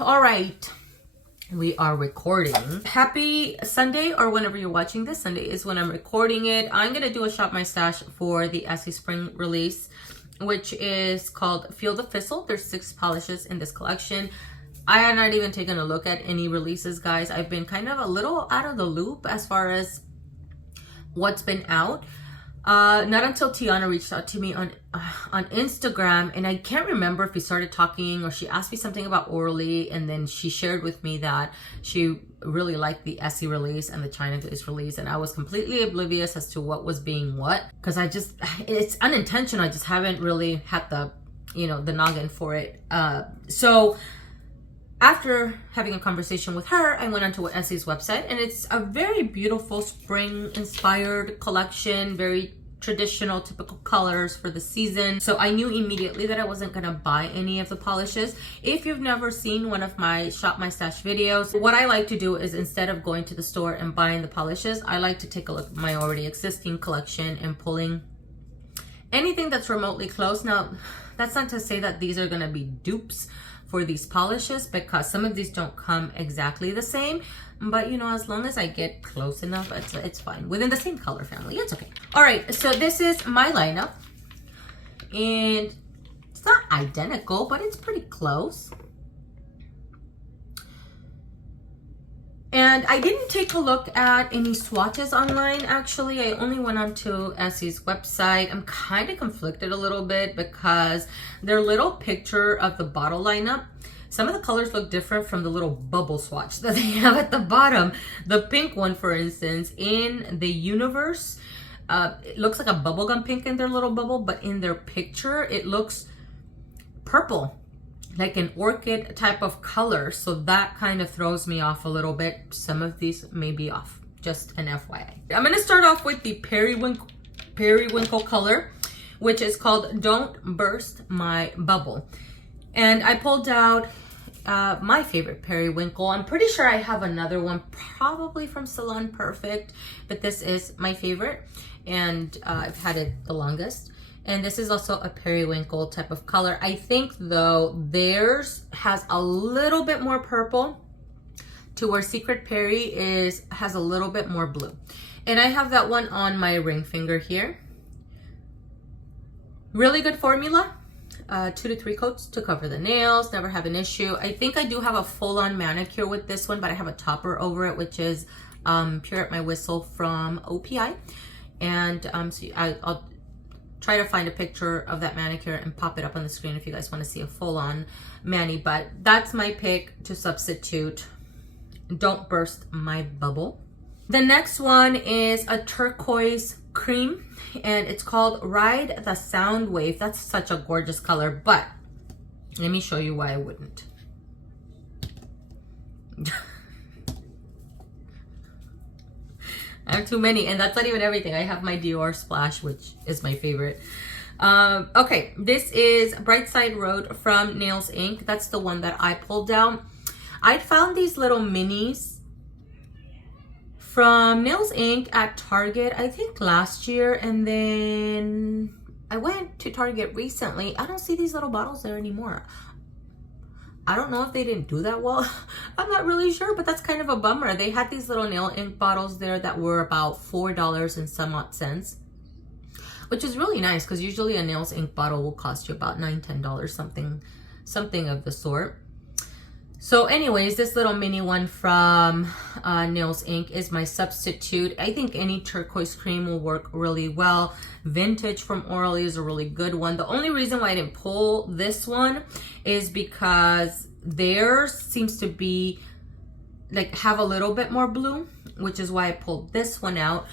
All right, we are recording. Happy Sunday, or whenever you're watching this. Sunday is when I'm recording it. I'm gonna do a shop my stash for the Essie Spring release, which is called Feel the Fizzle. There's 6 polishes in this collection. I have not even taken a look at any releases, guys. I've been kind of a little out of the loop as far as what's been out. Not until Tiana reached out to me on Instagram, and I can't remember if we started talking or she asked me something about Orly, and then she shared with me that she really liked the Essie release and the China Glaze release, and I was completely oblivious as to what was being what, because it's unintentional. I just haven't really had the, the noggin for it. So after having a conversation with her, I went onto Essie's website, and it's a very beautiful spring inspired collection, very traditional, typical colors for the season. So I knew immediately that I wasn't gonna buy any of the polishes. If you've never seen one of my Shop My Stash videos, what I like to do is, instead of going to the store and buying the polishes, I like to take a look at my already existing collection and pulling anything that's remotely close. Now, that's not to say that these are gonna be dupes for these polishes, because some of these don't come exactly the same, but as long as I get close enough, it's fine. Within the same color family, it's okay. All right, so this is my lineup, and it's not identical, but it's pretty close. And I didn't take a look at any swatches online, actually. I only went onto Essie's website. I'm kind of conflicted a little bit because their little picture of the bottle lineup, some of the colors look different from the little bubble swatch that they have at the bottom. The pink one, for instance, in the universe, it looks like a bubblegum pink in their little bubble, but in their picture, it looks purple, like an orchid type of color. So that kind of throws me off a little bit. Some of these may be off, just an FYI. I'm gonna start off with the Peri-wink-le color, which is called Don't Burst My Bubble. And I pulled out my favorite Peri-wink-le. I'm pretty sure I have another one, probably from Salon Perfect, but this is my favorite, and I've had it the longest. And this is also a Peri-wink-le type of color. I think, though, theirs has a little bit more purple, to where Secret Peri has a little bit more blue. And I have that one on my ring finger here. Really good formula. 2 to 3 coats to cover the nails, never have an issue. I think I do have a full-on manicure with this one, but I have a topper over it, which is Pure at My Whistle from OPI. And so I'll try to find a picture of that manicure and pop it up on the screen if you guys want to see a full-on mani. But that's my pick to substitute Don't Burst My Bubble. The next one is a turquoise cream, and it's called Ride the Sound Wave. That's such a gorgeous color, but let me show you why I wouldn't. I have too many, and that's not even everything. I have my Dior Splash, which is my favorite. Okay, this is Brightside Road from Nails Inc. That's the one that I pulled down. I found these little minis from Nails Inc. at Target, I think last year, and then I went to Target recently. I don't see these little bottles there anymore. I don't know if they didn't do that well. I'm not really sure, but that's kind of a bummer. They had these little nail ink bottles there that were about $4 and some odd cents, which is really nice, because usually a nails ink bottle will cost you about $9–10, something of the sort. So anyways, this little mini one from Nails Inc. is my substitute. I think any turquoise cream will work really well. Vintage from Orly is a really good one. The only reason why I didn't pull this one is because theirs seems to be have a little bit more blue, which is why I pulled this one out.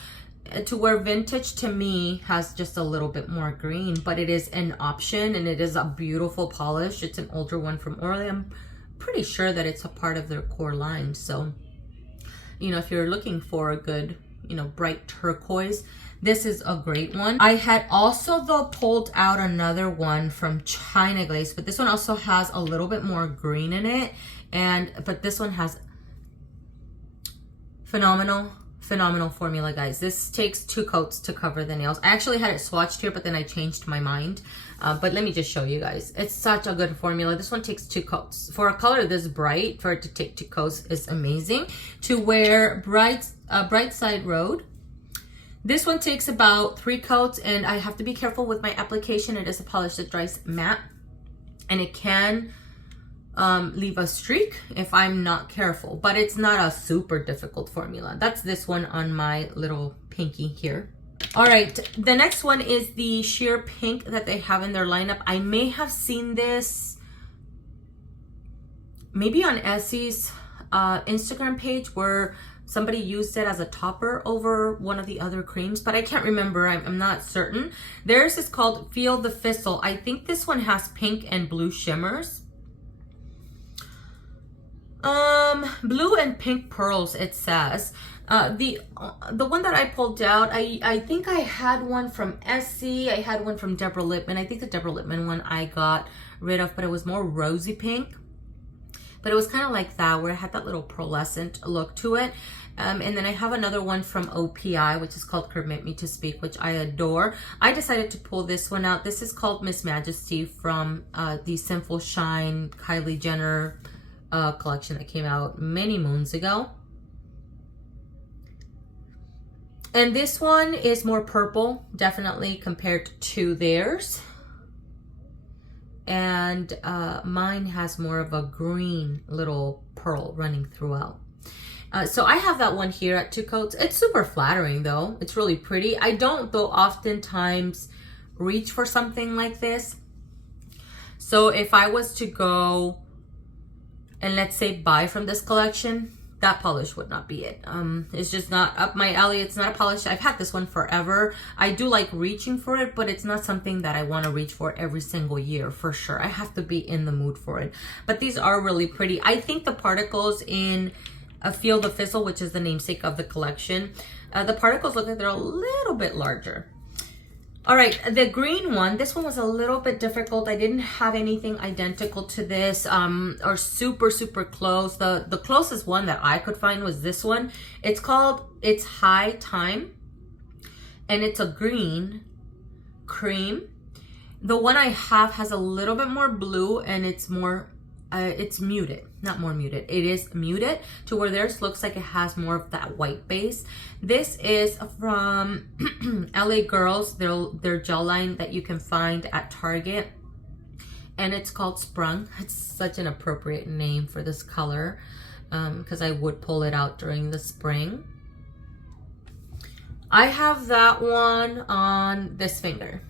To where vintage to me has just a little bit more green, but it is an option, and it is a beautiful polish. It's an older one from Orly. I'm pretty sure that it's a part of their core line. So, if you're looking for a good, bright turquoise, this is a great one. I had also, though, pulled out another one from China Glaze, but this one also has a little bit more green in it. But this one has phenomenal Phenomenal formula, guys. This takes 2 coats to cover the nails. I actually had it swatched here, but then I changed my mind. But let me just show you guys. It's such a good formula. This one takes 2 coats. For a color this bright, for it to take 2 coats is amazing. To wear Brightside Road, this one takes about 3 coats, and I have to be careful with my application. It is a polish that dries matte, and it can leave a streak if I'm not careful, but it's not a super difficult formula. That's this one on my little pinky here. All right, the next one is the sheer pink that they have in their lineup. I may have seen this maybe on Essie's Instagram page, where somebody used it as a topper over one of the other creams, but I can't remember. I'm not certain. Theirs is called Feel the Fizzle. I think this one has pink and blue shimmers. Blue and pink pearls, it says. The one that I pulled out, I think I had one from Essie. I had one from Deborah Lippmann. I think the Deborah Lippmann one I got rid of, but it was more rosy pink. But it was kind of like that, where it had that little pearlescent look to it. And then I have another one from OPI, which is called Permit Me to Speak, which I adore. I decided to pull this one out. This is called Miss Majesty from the Sinful Shine Kylie Jenner collection that came out many moons ago. And this one is more purple, definitely, compared to theirs. And mine has more of a green little pearl running throughout. So I have that one here at 2 coats. It's super flattering though. It's really pretty. I don't though oftentimes reach for something like this. So if I was to go and let's say buy from this collection, that polish would not be it. It's just not up my alley. It's not a polish. I've had this one forever. I do like reaching for it, but it's not something that I want to reach for every single year for sure. I have to be in the mood for it. But these are really pretty. I think the particles in Feel the Fizzle, which is the namesake of the collection, the particles look like they're a little bit larger. All right, the green one, this one was a little bit difficult. I didn't have anything identical to this or super close. The closest one that I could find was this one. It's called It's High Time, and it's a green cream. The one I have has a little bit more blue, and it's more it's muted, not more muted, it is muted, to where theirs looks like it has more of that white base. This is from LA Girls, their gel line that you can find at Target, and it's called Sprung. It's such an appropriate name for this color, because I would pull it out during the spring. I have that one on this finger.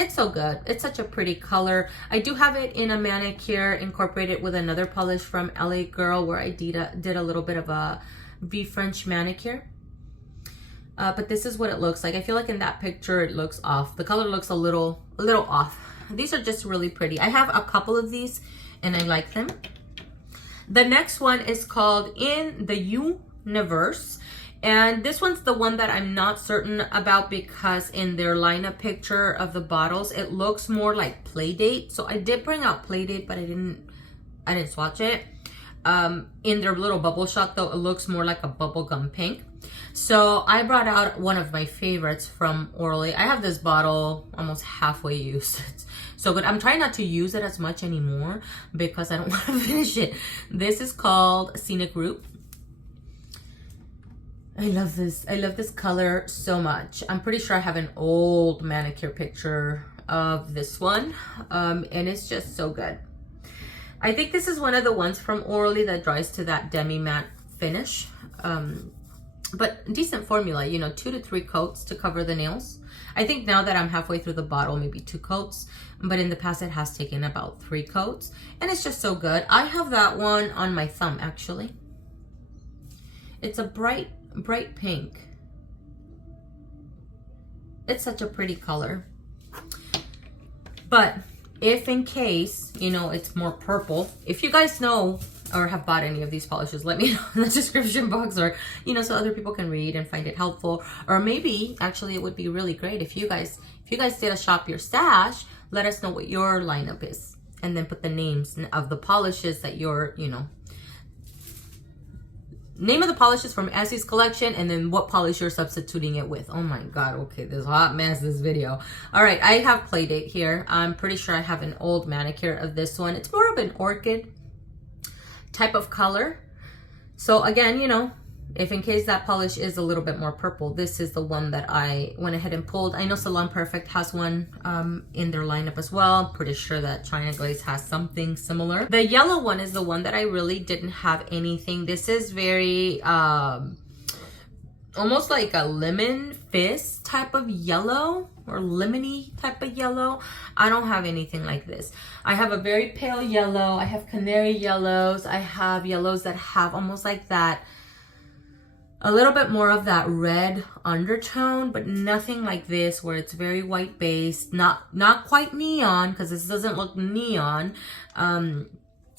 It's so good. It's such a pretty color. I do have it in a manicure incorporated with another polish from LA Girl, where I did a little bit of a V French manicure. But this is what it looks like. I feel like in that picture it looks off. The color looks a little off. These are just really pretty. I have a couple of these and I like them. The next one is called In the You-niverse. And this one's the one that I'm not certain about, because in their lineup picture of the bottles, it looks more like Playdate. So I did bring out Playdate, but I didn't swatch it. In their little bubble shot though, it looks more like a bubblegum pink. So I brought out one of my favorites from Orly. I have this bottle almost halfway used. It's so good. I'm trying not to use it as much anymore because I don't want to finish it. This is called Scenic Route. I love this. I love this color so much. I'm pretty sure I have an old manicure picture of this one. And it's just so good. I think this is one of the ones from Orly that dries to that demi-matte finish. But decent formula, you know, 2 to 3 coats to cover the nails. I think now that I'm halfway through the bottle, maybe 2 coats. But in the past, it has taken about 3 coats. And it's just so good. I have that one on my thumb, actually. It's a bright pink. It's such a pretty color. But if in case, you know, it's more purple, if you guys know or have bought any of these polishes, let me know in the description box, or, you know, so other people can read and find it helpful. Or maybe actually it would be really great if you guys did a shop your stash, let us know what your lineup is, and then put the names of the polishes that you're, you know, name of the polishes from Essie's collection, and then what polish you're substituting it with. Oh my god, okay, this hot mess, this video. All right, I have Playdate here. I'm pretty sure I have an old manicure of this one. It's more of an orchid type of color. So again, you know, if in case that polish is a little bit more purple, this is the one that I went ahead and pulled. I know Salon Perfect has one in their lineup as well. Pretty sure that China Glaze has something similar. The yellow one is the one that I really didn't have anything. This is very almost like a lemon fizz type of yellow, or lemony type of yellow. I don't have anything like this. I have a very pale yellow. I have canary yellows. I have yellows that have almost like that, a little bit more of that red undertone, but nothing like this where it's very white based, not quite neon, because this doesn't look neon,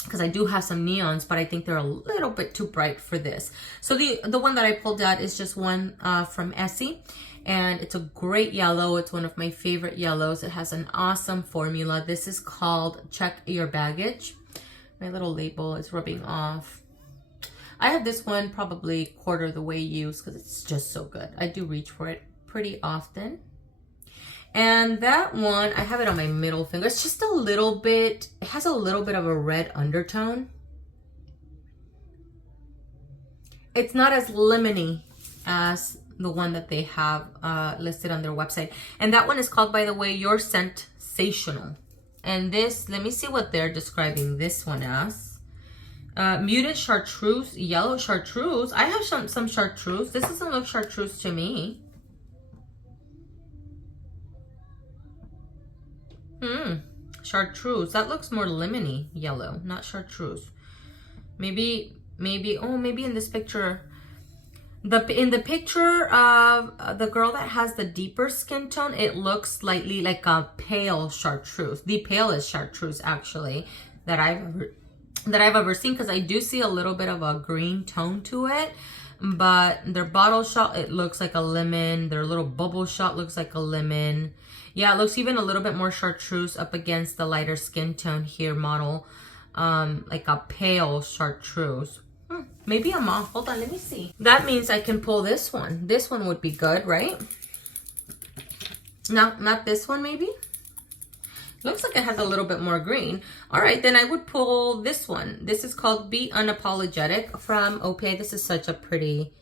because I do have some neons, but I think they're a little bit too bright for this. So the one that I pulled out is just one from Essie, and it's a great yellow. It's one of my favorite yellows. It has an awesome formula. This is called Check Your Baggage. My little label is rubbing off. I have this one probably quarter the way used because it's just so good. I do reach for it pretty often. And that one, I have it on my middle finger. It's just a little bit, it has a little bit of a red undertone. It's not as lemony as the one that they have listed on their website. And that one is called, by the way, Your Scent-sational. And this, let me see what they're describing this one as. Muted chartreuse, yellow chartreuse. I have some chartreuse. This doesn't look chartreuse to me. Chartreuse. That looks more lemony yellow, not chartreuse. Maybe in this picture. In the picture of the girl that has the deeper skin tone, it looks slightly like a pale chartreuse. The palest chartreuse, actually, that I've ever seen, because I do see a little bit of a green tone to it. But their bottle shot, it looks like a lemon. Their little bubble shot looks like a lemon. Yeah, it looks even a little bit more chartreuse up against the lighter skin tone here model. Like a pale chartreuse. Maybe I'm off. Hold on, let me see. That means I can pull this one. This one would be good, right? No, not this one, maybe? Looks like it has a little bit more green. All right, then I would pull this one. This is called Bee-unapologetic from OPI. This is such a pretty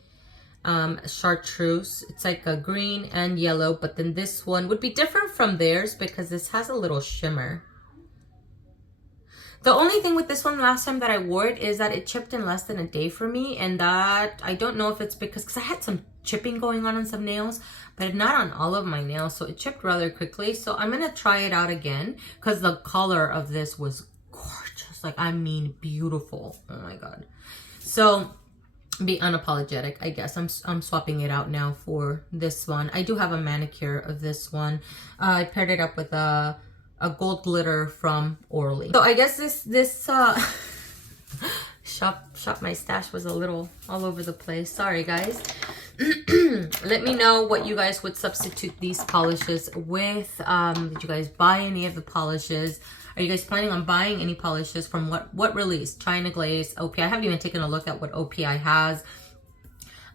chartreuse. It's like a green and yellow, but then this one would be different from theirs because this has a little shimmer. The only thing with this one last time that I wore it is that it chipped in less than a day for me, and that I don't know if it's because I had some chipping going on some nails, but not on all of my nails, so it chipped rather quickly. So I'm gonna try it out again because the color of this was gorgeous, like I mean beautiful. Oh my god. So Be Unapologetic, I guess I'm swapping it out now for this one. I do have a manicure of this one. I paired it up with a gold glitter from Orly. So I guess this shop my stash was a little all over the place. Sorry guys. Let me know what you guys would substitute these polishes with. Did you guys buy any of the polishes? Are you guys planning on buying any polishes from what release? China Glaze, OPI. I haven't even taken a look at what OPI has.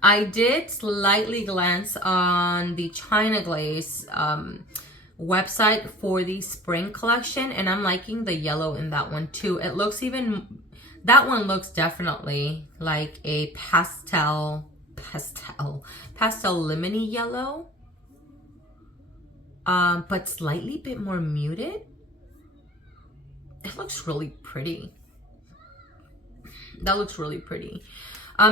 I did slightly glance on the China Glaze website for the spring collection, and I'm liking the yellow in that one too. It looks that one looks definitely like a pastel lemony yellow, but slightly bit more muted. It looks really pretty. That looks really pretty.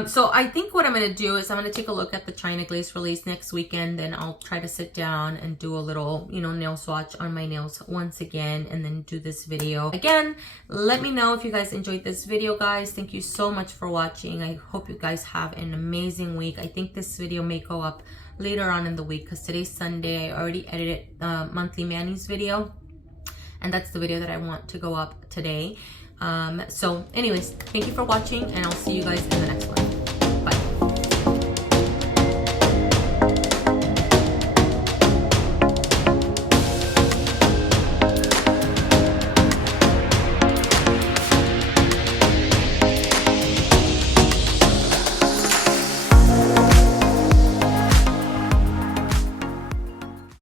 So I think what I'm going to do is I'm going to take a look at the China Glaze release next weekend, and I'll try to sit down and do a little, nail swatch on my nails once again, and then do this video. Again, let me know if you guys enjoyed this video, guys. Thank you so much for watching. I hope you guys have an amazing week. I think this video may go up later on in the week because today's Sunday. I already edited monthly Manny's video, and that's the video that I want to go up today. So anyways, thank you for watching, and I'll see you guys in the next one.